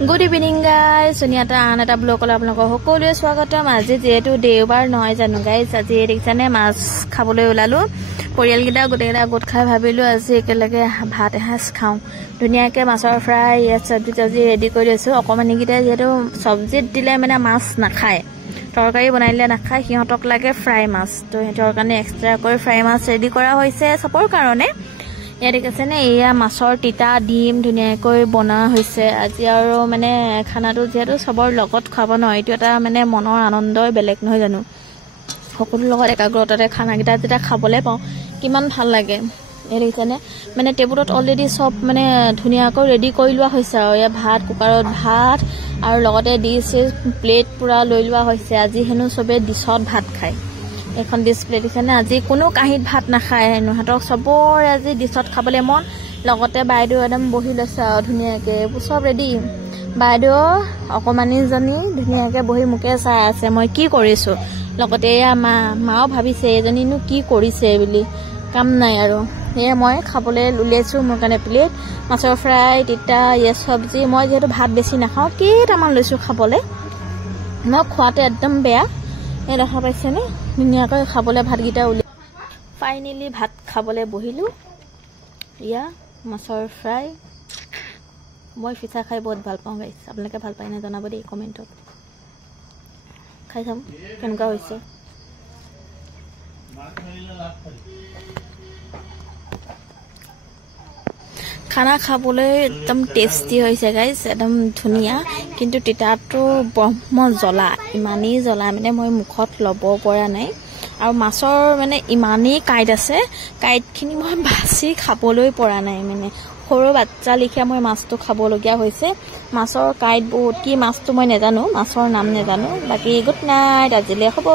Good evening guys, Suniata Anata Blokola Hokolu Swagatam as it to Devar noise and guys as it is an emas Kabulu Lalu, Porielgida Godela Gotka Habilu as a Hat has count. Duniake Masor Fry, yes, subject as the Edicodeso, or Comanigita Yedo, subject dilemma mas nakai. Torkai when I let a kai, he talk like a fry mass to talk an extra fry mass, Edicora, who says, support carone. ইয়াৰিকছেনে এয়া মাছৰ তিতা ডিম ধুনিয়াকৈ বনা হৈছে আজি আৰু মানে খানাটো যেটো সবৰ লগত খাব ন এটো এটা মানে মনৰ আনন্দই বেলেগ নহয় জানো সকলো লগত একাগ্ৰতাৰে খানা গিটা যেটা খাবলে পাও কিমান ভাল লাগে ইয়াৰিকছেনে মানে টেবুলত অলৰেডি সব মানে ধুনিয়াকৈ ৰেডি কৰি লোৱা হৈছে আৰু এয়া ভাত কুকাৰত ভাত আৰু লগতে ডিশ প্লেট পুৰা লৈ লোৱা হৈছে আজি হেনু সবে ডিশত ভাত খায় এখন ডিসপ্লে দিছনে আজি কোনো কাহিত ভাত না খায় নহাতক সবৰ আজি ডিশত খাবলে মন লগতে বাইদেউ একদম বহি লৈছে ধুনিয়াকে সব ৰেডি বাইদেউ অকমানি জনী ধুনিয়াকে বহি মুকে চাই আছে মই কি কৰিছো লগতে এয়া মাও ভাবিছে এজনীনো কি কৰিছে বুলি কাম নাই আৰু এ মই খাবলে লুলেছো মোৰ কাৰণে প্লেট মাছৰ ফ্ৰাই তিতা ইয়ে সবজি মই যেটো ভাত বেছি না খাও কেটামান লৈছো খাবলে মই খোৱাতে একদম বেয়া এ দেখা পাইছেনে ধুনিয়াকৈ খাবলে ভাত গিটা উলি ফাইনালি ভাত খাবলে বহিলু ইয়া মাছৰ ফ্ৰাই মই ফিছা খাই বহুত ভাল পাওঁ গাইস আপোনালোকে ভাল পায় না জনাব দেই কমেন্টত খাই চাম কেনেকা হৈছে খানা খাবলে একদম টেস্টি হৈছে গাইস একদম ধুনিয়া কিন্তু তিতাটো ব্ৰহ্ম জ্বলা ইমানেই জ্বলা মানে মই মুখত লব পৰা নাই আৰু মাছৰ মানে ইমানেই কাইট আছে কাইটখিনি মই বাছি খাবলৈ পৰা নাই মানে সৰু বাচ্চা লিখা মই মাছটো খাব লগিয়া হৈছে মাছৰ কাইট বহুত কি মাছটো মই নেজানো মাছৰ নাম নেজানো বাকি গুড নাইট আজিলে হ'ব